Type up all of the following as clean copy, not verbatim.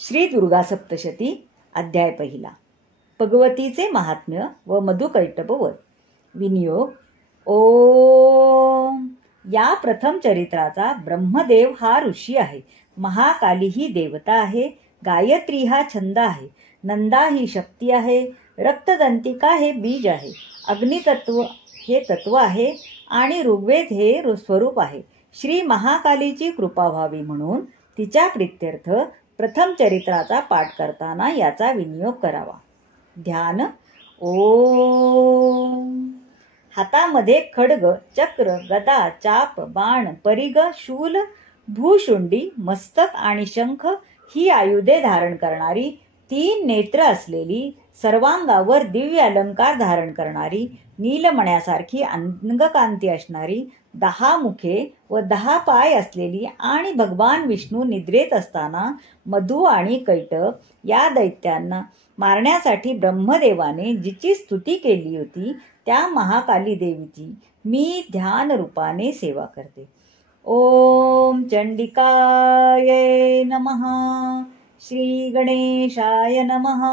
श्री दुर्गा सप्तशती अध्याय पहिला. भगवतीचे महात्म्य व मधुकैटभवध. विनियोग. ओम. या प्रथम चरित्राचा ब्रह्मदेव हा ऋषी आहे, महाकाली ही देवता आहे, गायत्री हा छंद आहे, नंदा ही शक्ती आहे, रक्तदंतिका हे बीज आहे, अग्नितत्व हे तत्व आहे आणि ऋग्वेद हे स्वरूप आहे. श्री महाकालीची कृपा व्हावी म्हणून तिच्या प्रीत्यर्थ प्रथम चरित्राचा पाठ करताना याचा विनियोग करावा. ध्यान. ओम. हातामध्ये खड्ग, चक्र, गदा, चाप, बाण, परिघ, शूल, भूशुंडी, मस्तक आणि शंख ही आयुधे धारण करणारी, 3 नेत्र असलेली, सर्वांगावर दिव्य अलंकार धारण करणारी, नीलमण्यासारखी अंगकांती असणारी, 10 मुखे व 10 पाय असलेली आणि भगवान विष्णू निद्रेत असताना मधु आणि कैटभ या दैत्यांना मारण्यासाठी ब्रह्मदेवाने जिची स्तुती केली होती त्या महाकाली देवीची मी ध्यान रूपाने सेवा करते. ओम चंडिकाय नमः. श्री गणेशाय नमः.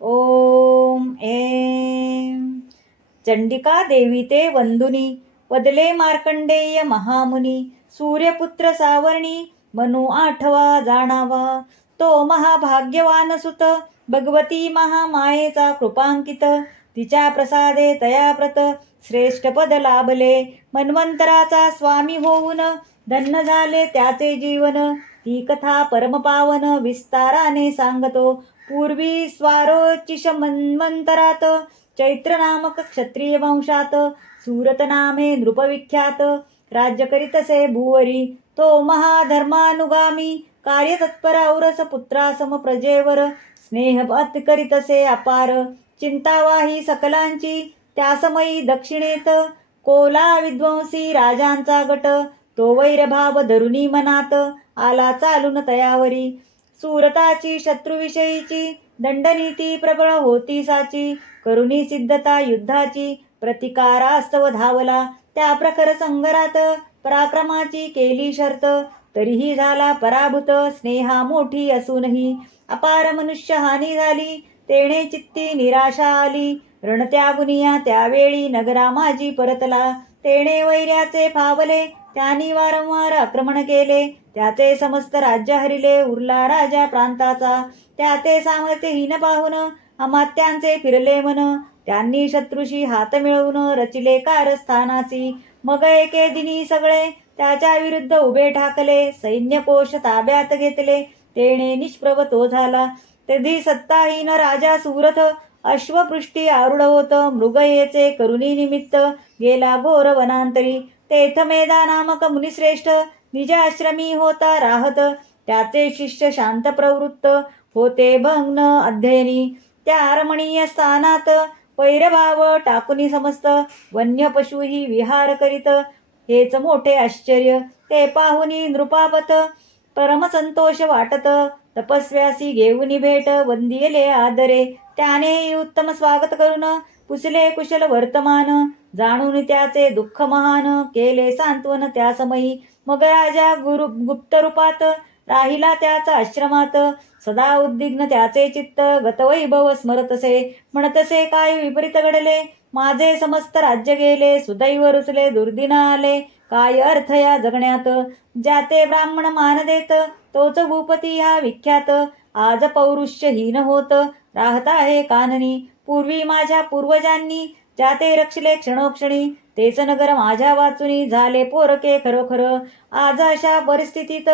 ओम ऐं. चंडिका देवी ते वंदुनी, वदले मार्कंडेय महामुनी, सूर्यपुत्र सावर्णी, मनु 8वा जाणावा, तो महाभाग्यवान सुत, भगवती महामायेचा कृपांकित, तिच्या प्रसादे तया प्रत श्रेष्ठ पद लाभले, मन्वंतराचा स्वामी होऊन धन्य झाले त्याचे जीवन. ती कथा परमपावन विस्ताराने सांगतो. पूर्वी स्वारोचिष मन्वंतरात, चैत्र नामक क्षत्रिय वंशात, सूरत नामे नृपविख्यात, राज्य करीतसे भूवरी, तो महाधर्मानुगामी, कार्यतत्पर औरस पुत्रासम प्रजेवर, स्नेहपत करीतसे अपार, चिंतावाही सकलांची, त्यासमयी दक्षिणेत, कोला विद्वांसी राजांचा गट, तो वैरभाव धरुनी मनात, आला चालून तयावरी, सूरताची शत्रुविषयीची, दंडनीती प्रबळ होती साची, करुणी सिद्धता युद्धाची, प्रतिकारास्तव धावला, त्या प्रखर संग्रात, पराक्रमाची केली शर्त, तरीही झाला पराभूत, स्नेहा मोठी असूनही, अपार मनुष्य हानी झाली, तेणे चित्ती निराशा आली, रणत्यागुनिया त्यावेळी नगरा माझी परतला, तेणे वैर्याचे फावले, त्यांनी वारंवार आक्रमण केले, त्याचे समस्त राज्य हरिले, उरला राजा प्रांताचा, त्याचे सामर्थ्यहीन पाहून अमात्यांचे फिरले मन, त्यांनी शत्रूशी हात मिळवून रचिले कारस्थानासी, मग एके दिनी सगळे त्याच्या विरुद्ध उभे ठाकले, सैन्यकोश ताब्यात घेतले, तेणे निष्प्रभ तो झाला, तधी सत्ताहीन राजा सूरथ, अश्वपृष्ठी आरूढ होत, मृगयेचे करुणी निमित्त, गेला घोर वनांतरी, तेथ मेधा नामक मुनिश्रेष्ठ, निज आश्रमी होता राहत, त्याचे शिष्य शांत प्रवृत्त, होते भग्न अध्ययनी, त्या रमणीय स्थानात, वैरभाव टाकुनी समस्त, वन्य पशुही विहार करीत, हेच मोठे आश्चर्य, ते पाहुनी नृपापत, परमसंतोष वाटत, तपस्व्यासी घेऊनी भेट, वंदिले आदरे, त्यानेही उत्तम स्वागत करून, पुसले कुशल वर्तमान, जाणून त्याचे दुःख महान, केले सांत्वन त्या समयी, मग राजा गुप्त रूपात, राहिला त्याचा आश्रमात, सदा उद्विग्न त्याचे चित्त, गतवैभव स्मरतसे, म्हणतसे काय विपरीत घडले, माझे समस्त राज्य गेले, सुदैव रुचले दुर्दिन आले, काय अर्थ या जगण्यात, ज्याते ब्राह्मण मान देत, तोच भूपती हा विख्यात, आज पौरुष्यहीन होत, राहत आहे काननी, पूर्वी माझ्या पूर्वजांनी, ज्याते रक्षले क्षणोक्षणी, तेच नगर माझ्या वाचुनी, झाले पोरके खरोखर, आज अशा परिस्थितीत,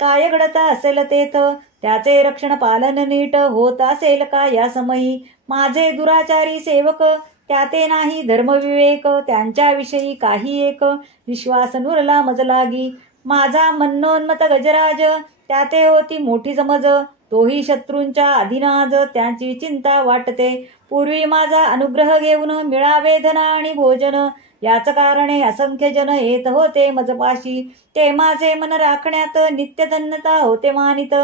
काय घडत असेल तेथ, त्याचे रक्षण पालन नीट होत असेल का या समयी, माझे दुराचारी सेवक, त्याते नाही धर्मविवेक, त्यांच्याविषयी काही एक, विश्वास नुरला मज लागी, माझा मनोन्मत गजराज, त्याते होती मोठी समज, तोही शत्रूंच्या अधीनाज, त्यांची चिंता वाटते, पूर्वी माझा अनुग्रह घेऊन, मिळावे धन आणि भोजन, याच कारणे असंख्य जन येत होते मजपाशी, ते माझे मन राखण्यात, नित्य धन्यता होते मानित,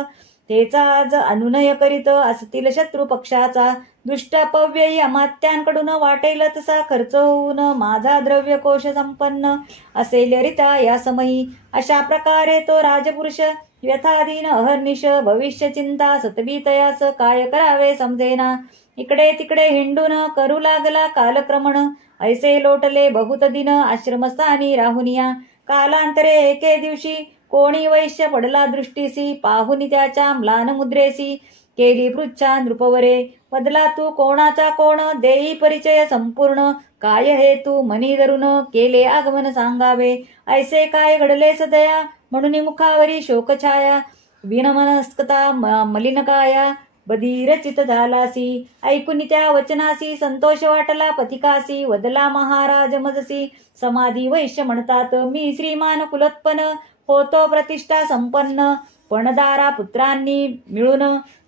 तेचा आज अनुनय करीत असतील शत्रू पक्षाचा, दुष्ट अपव्ययी अमात्यांकडून वाटेल तसा खर्च होऊन, माझा द्रव्यकोश संपन्न असेल रिता या समयी, अशा प्रकारे तो राजपुरुष व्यथाधीन अहर्निश भविष्य चिंता सतबी तयास काय करावे समजेना. इकडे तिकडे हिंडून करू लागला कालक्रमण. ऐसे लोटले बहुत दिन आश्रमस्थानी राहुनिया. कालांतरे एके दिवशी कोणी वैश्य पडला दृष्टीसी. पाहुनी त्याच्या म्लान मुद्रेसी केली पृच्छा नृपवरे. बदला तू कोणाचा कोण देई परिचय संपूर्ण. काय हे तू मनी धरून केले आगमन सांगावे. ऐसे काय घडले सदया म्हणून मुखावरी शोकछाया. विनमनस्कता मलिनकाया बधीरचित झालासी. ऐकून त्या वचनासी संतोष वाटला पथिकासी. वदला महाराज मजसी समाधी वैश्य म्हणतात. मी श्रीमान कुलोत्पन्न होतो प्रतिष्ठा संपन्न. पणदारा पुत्रांनी मिळून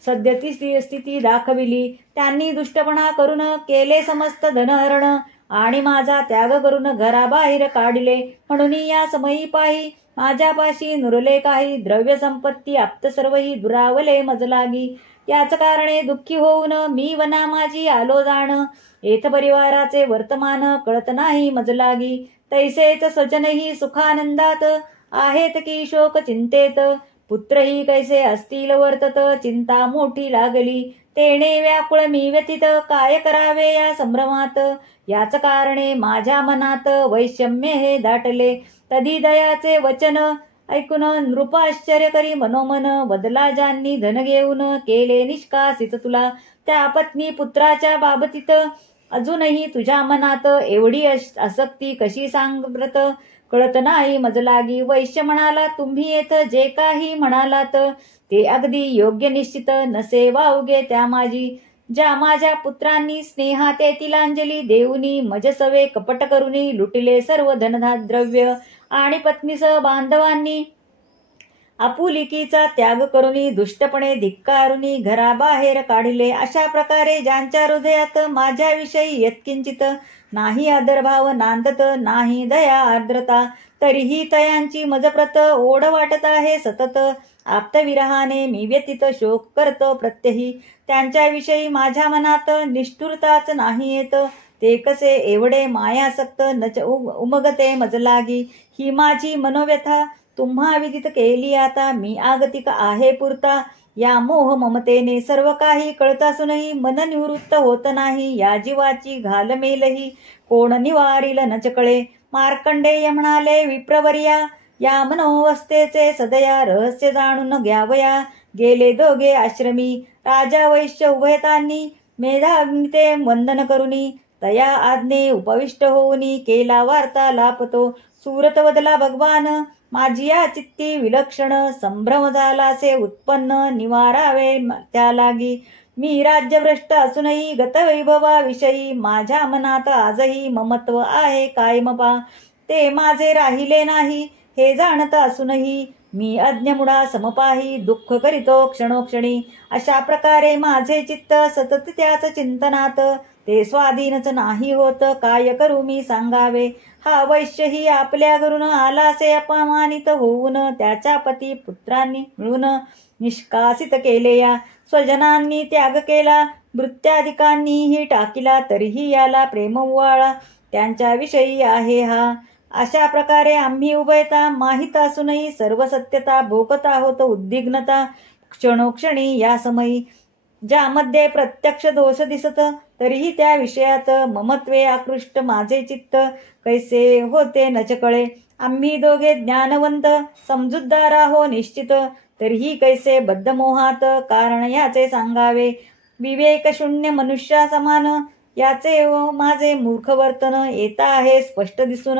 सद्य स्थिती दाखविली. त्यांनी दुष्टपणा करून केले समस्त धनहरण. आणि माझा त्याग करून घराबाहेर काढले. म्हणून या समयी पाही माझ्यापाशी नुरले काही. द्रव्य संपत्ती आप्त सर्वही दुरावले मजलागी. याच कारणे दुःखी होऊन मी वना माझी आलो जाण. येथ परिवाराचे वर्तमान कळत नाही मजलागी. तैसेच स्वजनही सुखानंदात आहेत की शोक चिंतेत. पुत्रही कैसे असतील वर्तत चिंता मोठी लागली. तेने व्याकुळ मी व्यथित काय करावे या संभ्रमात. याच कारणे माझ्या मनात वैषम्य हे दाटले. तदी दयाचे वचन ऐकून नृप आश्चर्य करी मनोमन. बदला ज्यांनी धन घेऊन केले निष्कासित तुला. त्या पत्नी पुत्राच्या बाबतीत अजूनही तुझ्या मनात एवढी आसक्ती कशी सांग व्रत. कळत नाही मजलागी. वैश्य म्हणाला तुम्ही येथ जे काही म्हणालात ते अगदी योग्य निश्चित नसे वावगे त्या माझी. ज्या माझ्या पुत्रांनी स्नेहात तिलांजली देऊनी मजसवे कपट करुनी लुटिले सर्व धनद्रव्य. आणि पत्नीसह बांधवांनी आपुलिकीचा त्याग करुनी दुष्टपणे धिक्कारुनी घराबाहेर काढिले. अशा प्रकारे ज्यांच्या हृदयात माझ्याविषयी यत्किंचित नाही आदरभाव नांदत नाही दया आर्द्रता. तरीही तयांची मजप्रत ओढ वाटत आहे सतत. आप्तविरहाने मी व्यतीत शोक करतो प्रत्यही. त्यांच्याविषयी माझ्या मनात निष्ठुरताच नाही येत. ते कसे एवढे मायासक्त नच उमगते मजलागी. ही माझी मनोव्यथा तुम्हा विदित केली आता. मी आगतिक आहे पुरता. या मोह ममतेने सर्व काही कळत असूनही मन निवृत्त होत नाही. या जीवाची घालमेलही कोण निवारील नचकळे. मार्कंडेय म्हणाले विप्रवर्या या मनोवस्थेचे सदया रहस्य जाणून घ्यावया. गेले दोघे आश्रमी राजा वैश्य उभयतांनी मेधाग्निते वंदन करुनी. तया आज्ञे उपविष्ट होऊनी केला वार्ता लापतो. सुरत वदला भगवान माझी या चित्ती विलक्षण. संभ्रम झालासे उत्पन्न निवारावे त्या लागी. मी राज्यभ्रष्ट असूनही गतवैभवाविषयी माझ्या मनात आजही ममत्व आहे कायमपा. ते माझे राहिले नाही हे जाणत असूनही मी अज्ञमुडा समपाही दुःख करीतो क्षणोक्षणी. अशा प्रकारे माझे चित्त सतत त्याच चिंतनात. ते स्वाधीनच नाही होत काय करू मी सांगावे. हा वैश्यही आपल्या घरून आलासे अपमानित होऊन त्याच्या पती पुत्रांनी मिळून निष्कासित केले. या स्वजनांनी त्याग केला भृत्याधिकांनीही टाकिला. तरीही याला प्रेम उवाळा त्यांच्याविषयी आहे हा. अशा प्रकारे आम्ही उभयता माहित असूनही सर्व सत्यता भोगत आहोत उद्विग्नता क्षणोक्षणी या समयी. ज्यामध्ये प्रत्यक्ष दोष दिसत तरीही त्या विषयात ममत्वे आकृष्ट माझे चित्त कैसे होते नचकळे. आम्ही दोघे ज्ञानवंत समजूतदार आहो निश्चित. तरीही कैसे बद्धमोहात कारण याचे सांगावे. विवेकशून्य मनुष्या समान याचे व माझे मूर्ख वर्तन येता आहे स्पष्ट दिसून.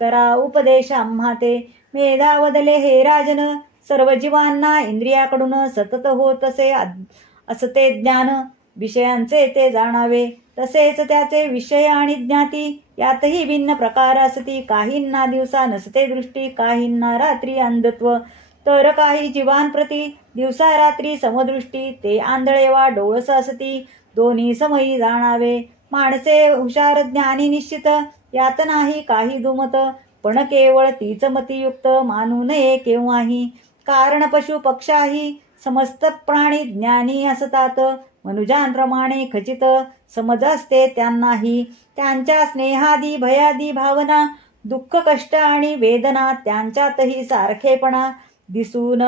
करा उपदेश आम्हा ते. मेधावदले हे राजन सर्व जीवांना इंद्रियाकडून सतत होतसे असते ज्ञान. विषयांचे ते जाणावे तसेच त्याचे विषय आणि ज्ञाती यातही भिन्न प्रकार असती. काहींना दिवसा नसते दृष्टी काहींना रात्री अंधत्व. तर काही जीवांप्रती दिवसा रात्री समदृष्टी. ते आंधळे वा डोळस असती दोन्ही समयी जाणावे. माणसे हुशार ज्ञानी निश्चित यात नाही काही दुमत. पण केवळ तीच मतियुक्त मानू नये केव्हाही. कारण पशु पक्षाही समस्त प्राणी ज्ञानी असतात. मनुजांप्रमाणे खचित समज असते त्यांनाही. त्यांच्या स्नेहादी भयादी भावना दुःख कष्ट आणि वेदना त्यांच्यातही सारखेपणा दिसून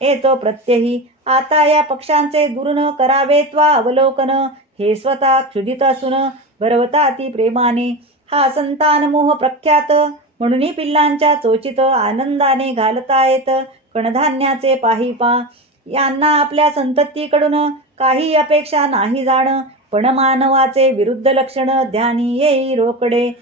येतो प्रत्यही. आता या पक्षांचे दुर्न करावेत वा अवलोकन, हे स्वतः क्षुधित असून भरवताती प्रेमाने. हा संतान मोह प्रख्यात, म्हणून पिल्लांच्या चोचित आनंदाने घालतायत कणधान्याचे पाही पा. यांना आपल्या संततीकडून काही अपेक्षा नाही जाण, पण मानवाचे विरुद्ध लक्षण ध्यानी येई रोकडे.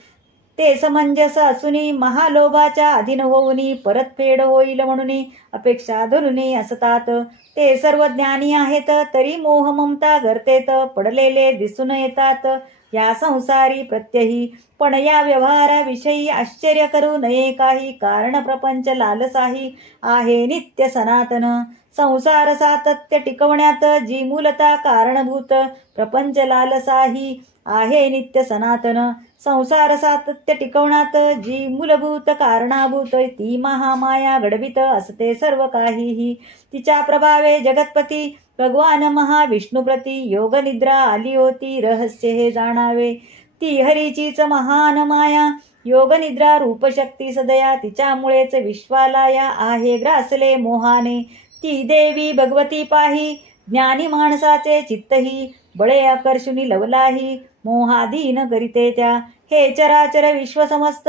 ते समंजस असूनी महालोभाच्या अधीन होऊनी परतफेड होईल म्हणून अपेक्षा धरून असतात. ते सर्व ज्ञानी आहेत तरी मोह ममता घरतेत पडलेले दिसून येतात या संसारी प्रत्यही. पण या व्यवहाराविषयी आश्चर्य करू नये काही, कारण प्रपंच लालसाही आहे नित्य सनातन. संसार सातत्य टिकवण्यात जी मूलता कारणभूत, प्रपंच लालसाही आहे नित्य सनातन. संसार सातत्य टिकवण्यात जी मूलभूत कारणाभूत, ती महामाया घडवित असते सर्व काहीही. तिच्या प्रभावे जगतपती भगवान महाविष्णुप्रती योग निद्रा आली होती, रहस्य हे जाणावे. ती हरीचीच महान माया, योग निद्रा रूपशक्ती सदया, तिच्यामुळेच विश्वाला या आहे ग्रासले मोहाने. ती देवी भगवती पाही, ज्ञानी माणसाचे चित्तही बळे आकर्षुनी लवलाही, मोहाधीन करीते त्या. हे चराचर विश्व समस्त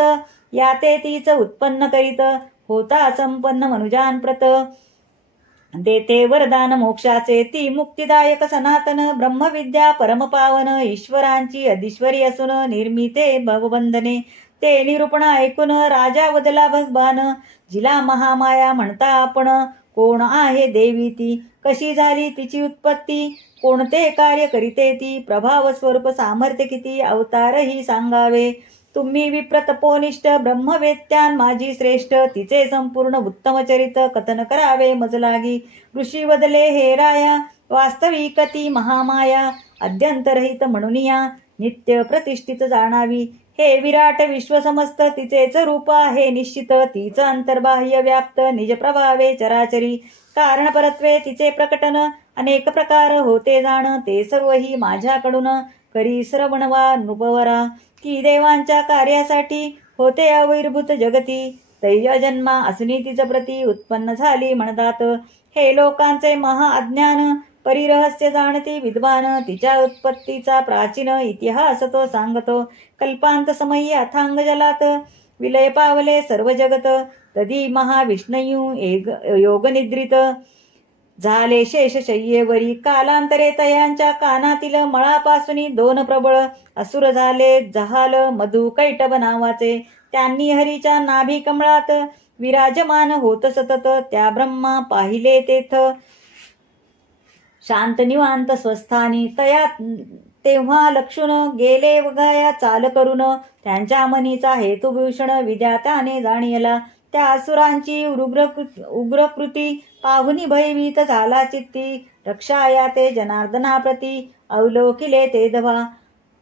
याते तीच उत्पन्न करीत, होता संपन्न मनुजांप्रत. देते वरदान मोक्षाचे, ती मुक्तिदायक सनातन. ब्रह्मविद्या परमपावन, ईश्वरांची अधीश्वरी असून निर्मिते भवबंधने. ते निरूपण ऐकून राजा वदला भगवान, जिला महामाया म्हणता आपण. कोण आहे देवी ती, कशी झाली तिची उत्पत्ती, कोणते कार्य करीते ती, प्रभाव स्वरूप सामर्थ्य किती, अवतारही सांगावे. तुम्ही विप्रतपोनिष्ठ ब्रह्मवेत्यान माझी श्रेष्ठ, तिचे संपूर्ण उत्तम चरित कथन करावे मजलागी. ऋषी वदले हे राया, वास्तविक ती महामाया अद्यंतरहित म्हणून या नित्य प्रतिष्ठित जाणावी. हे विराट विश्व समस्त तिचेच रूप आहे निश्चित, तीच अंतर्बाह्य व्याप्त निज प्रभावे चराचरी. कारण परत्वे तिचे प्रकटन अनेक प्रकार होते जाण, ते सर्वही माझ्याकडून करी श्रवणवा नृपवरा. की देवांच्या कार्यासाठी होते अविर्भूत जगती, तैय जन्मा असुनी तिच प्रती उत्पन्न झाली म्हणतात. हे लोकांचे महा अज्ञान, परिरहस्य जाणती विद्वान, तिच्या उत्पत्तीचा प्राचीन इतिहास तो सांगतो. कल्पांत समयी अथांग जलात विलय पावले सर्व जगत, तदी महाविष्णू योगनिद्रित झाले शेषशय्येवरी. कालांतरे तयांच्या कानातील मळापासून दोन प्रबळ असुर झाले जहाल मधु कैटभ नावाचे. त्यांनी हरीच्या नाभी कमळात विराजमान होत सतत, त्या ब्रह्मा पाहिले तेथ शांत निवांत स्वस्थानी. तेव्हा लक्षून गेले वगाया चाल करून, त्यांच्या मनीचा हेतुभूषण विद्यात्याने जाणीला. त्या असुरांची उग्रकृती पाहुनी भयभीत झाला चित्ती, रक्षाया ते जनार्दनाप्रती अवलोकिले ते दवा.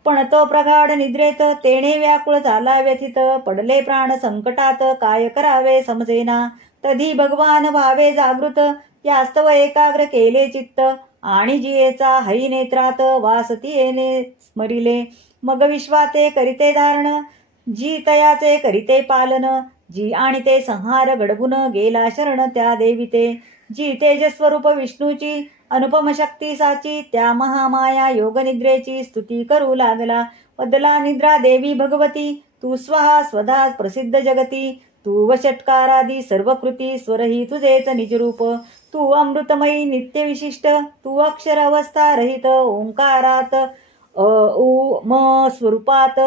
पण तो प्रगाढ निद्रेत तेने व्याकुळ झाला व्यथित, पडले प्राण संकटात काय करावे समजेना. तधी भगवान भावे जागृत, यास्तव एकाग्र केले चित्त, आणि जियेचा हरी नेत्रात वासती येणे स्मरिले. मग विश्वाते करिते धारण, जी तयाचे करिते पालन, जी आणि ते संहार घडवून गेला शरण त्या देविते. जी तेजस्वरूप विष्णूची अनुपम शक्ती साची, त्या महामाया योगनिद्रेची स्तुती करू लागला. वदला निद्रा देवी भगवती, तू स्वहा स्वधा प्रसिद्ध जगती. तू वषटकारादी सर्व कृती स्वरही तुझेच निजरूप. तू अमृतमयी नित्य विशिष्ट, तू अक्षर अवस्था रहित ओंकारात उ म स्वरूपात.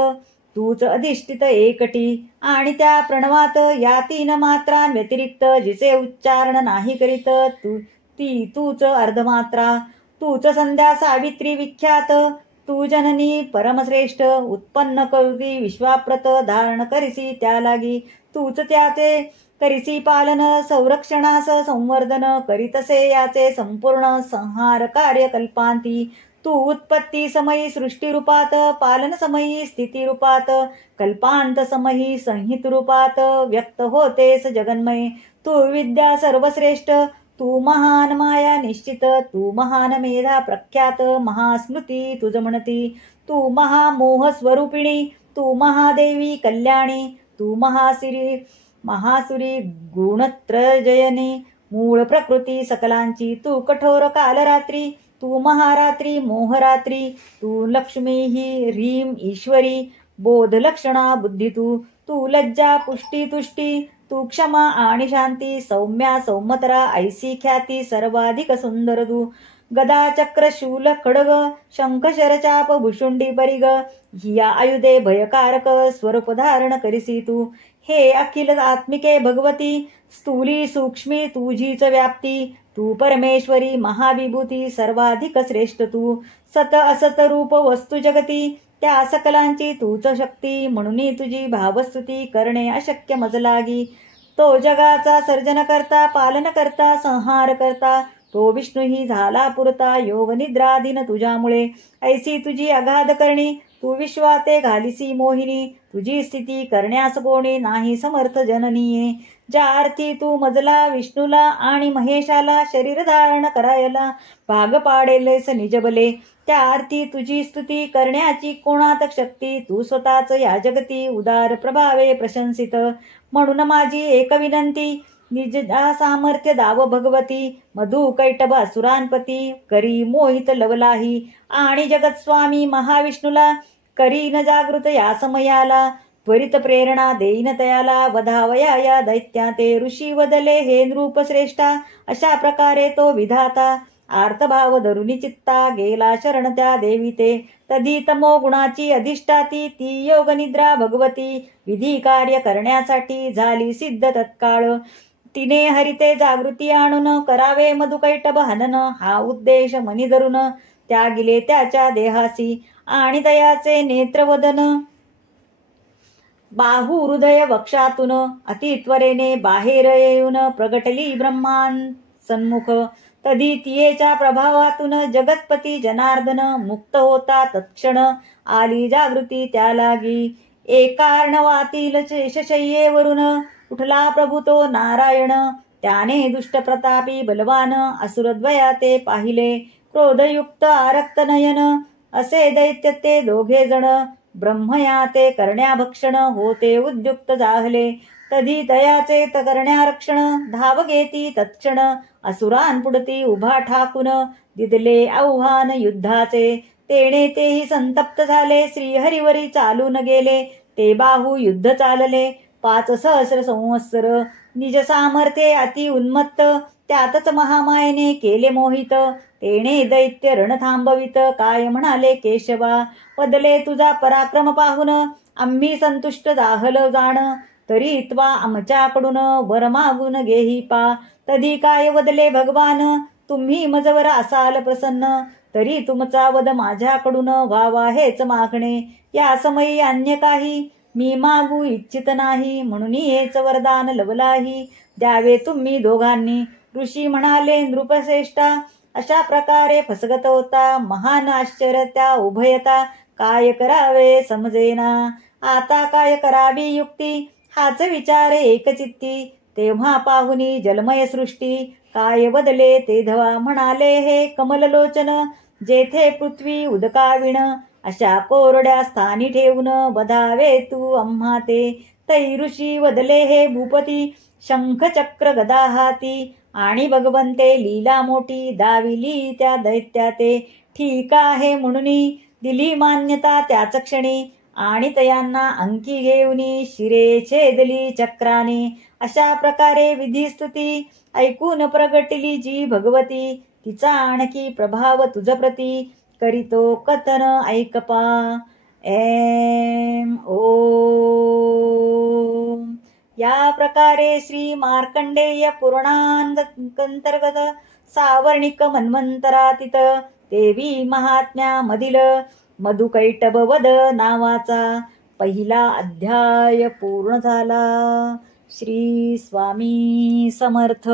तूच अधिष्ठित एकटी, आणि त्या प्रणवात या तीन मात्रां व्यतिरिक्त जिचे उच्चारण नाही करीत, तूच अर्धमात्रा. तूच संध्या सावित्री विख्यात, तू जननी परमश्रेष्ठ. उत्पन्न करुती विश्वाप्रत, धारण करिसी त्या लागी. तूच त्याचे करिसी पालन, संरक्षणास संवर्धन करीतसे याचे संपूर्ण संहार कार्य कल्पांती. तू उत्पत्ती समयी सृष्टी रूपात, पालन समयी स्थिती रूपात, कल्पांत समयी संहित रूपात व्यक्त होतेस जगन्मय. तू विद्या सर्वश्रेष्ठ, तू महान माया निश्चित. तू महान मेधा प्रख्यात, महास्मृती तुझ म्हणती. तू महामोह स्वरूपिणी, तू महादेवी कल्याणी. तू महासुरी गुणत्रजयनी, मूळ प्रकृती सकलांची तू कठोर कालरात्री, तू महारात्री मोहरात्री, तू लक्ष्मी ही ह्रीम ईश्वरी, बोध लक्षणा बुद्धी तू लज्जा पुष्टी तुष्टी, तू क्षमा आणि शांती, सौम्या सौमतरा ऐसी ख्याती, सर्वाधिक सुंदर तू, गदा चक्र शूल खडग शंख शरचाप भुषुंडी परिग, हिया आयुधे भयकारक स्वरूप धारण करिसी तू, हे अखिल आत्मिके भगवती, स्थूली सूक्ष्मी तुझीच व्याप्ती, तू परमेश्वरी महाविभूती, सर्वाधिक श्रेष्ठ तू, सत असत रूप वस्तू जगती, त्या सकलांची तूच शक्ती, म्हणून तुझी भावस्तुती करणे अशक्य मज लागी, तो जगाचा सर्जन करता पालन करता संहार करता, तो विष्णूही झाला पुरता योग निद्राधीन तुझ्यामुळे, ऐसी तुझी अगाध करणी, तू विश्वाते घालिसी मोहिनी, तुझी स्थिती करण्यास कोणी नाही समर्थ जननीये, ज्या अर्थी तू मजला विष्णूला आणि महेशाला शरीर धारण करायला भाग पाडेलेस निजबले, त्या अर्थी तुझी स्तुती करण्याची कोणात शक्ती, तू स्वतःच या जगती उदार प्रभावे प्रशंसित, म्हणून माझी एक विनंती, निज सामर्थ्य दाव भगवती, मधु कैटभ असुरांपती, करी मोहित लवलाही, आणि जगत स्वामी महाविष्णूला, करीन जागृत या समयाला, त्वरित प्रेरणा देईन तयाला, वधावया या दैत्या ते ऋषी वदले हे नृप श्रेष्ठा, अशा प्रकारे तो विधाता, आर्तभाव धरुनी चित्ता गेला शरण त्या देवी ते, तधी तमो गुणाची अधिष्ठाती, ती योग निद्रा भगवती, विधी कार्य करण्यासाठी झाली सिद्ध तत्काळ, तिने हरिते जागृती आणून करावे मधुकैटभ हनन, हा उद्देश मनी धरून त्यागिले त्याच्या देहासी, आणि दयाचे नेत्रवदन बाहू हृदय वक्षातून, अतित्वरेने बाहेर येऊन प्रगटली ब्रह्मान सन्मुख, तधी तियेच्या प्रभावातून जगतपती जनार्दन मुक्त होता तत्क्षण, आली जागृती त्या लागी, एकार्णवातील शेषशय्येवरून उठला प्रभू तो नारायण, त्याने दुष्ट प्रतापी बलवान असुरद्वया ते पाहिले, क्रोधयुक्त आरक्त नयन, असे दैत्य ते दोघे जण, ब्रह्मया ते करण्याभक्षण होते उद्युक्त जाहले, तधी दयाचे करण्यारक्षण धाव घेती तत्क्षण, असुरांपुढती उभा ठाकून दिदले आव्हान युद्धाचे, तेने तेही संतप्त झाले, श्रीहरिवरी चालून गेले, ते बाहू युद्ध चालले 5 सहस्र संवत्सर, निज सामर्थ्ये अति उन्मत्त, त्यातच महामायेने केले मोहित, तेने दैत्य रण थांबवित, काय म्हणाले केशवा, वदले तुझा पराक्रम पाहून आम्ही संतुष्ट जाहल जाण, तरी त्वा आमच्याकडून वर मागून घेही पा, तधी काय वदले भगवान, तुम्ही मजवर असाल प्रसन्न, तरी तुमचा वद माझ्याकडून व्हावा हेच मागणे, या समयी अन्य काही मी मागू इच्छित नाही, म्हणून हेच वरदान लवलाही, द्यावे तुम्ही दोघांनी, ऋषी म्हणाले नृपश्रेष्ठा, अशा प्रकारे फसगत होता महान आश्चर्य त्या उभयता, काय करावे समजेना, आता काय करावी युक्ती, हाच विचार एकचित्ती, तेव्हा पाहुनी जलमय सृष्टी, काय वदले ते धवा, म्हणाले हे कमललोचन, जेथे पृथ्वी उदकाविण, अशा कोरड्या स्थानी ठेवून वधावे तू आम्हा ते, तै ऋषी वदले हे भूपती, शंख चक्र गदा हाती, आणि भगवंते लीला मोठी दाविली त्या दैत्या ते, ठीक आहे म्हणून दिली मान्यता त्याच क्षणी, आणि तयांना अंकी घेऊनी शिरे छेदली चक्राने, अशा प्रकारे विधिस्तुती ऐकून प्रगटली जी भगवती, तिचा आणखी प्रभाव तुझ प्रती, करीतो कथन ऐकपा. एम ओम. या प्रकारे श्री मार्कंडेय पुराणांतर्गत सावर्णिक मन्वंतरातीत देवी महात्म्यामधील मधुकैटभ वध नावाचा पहिला अध्याय पूर्ण झाला. श्री स्वामी समर्थ.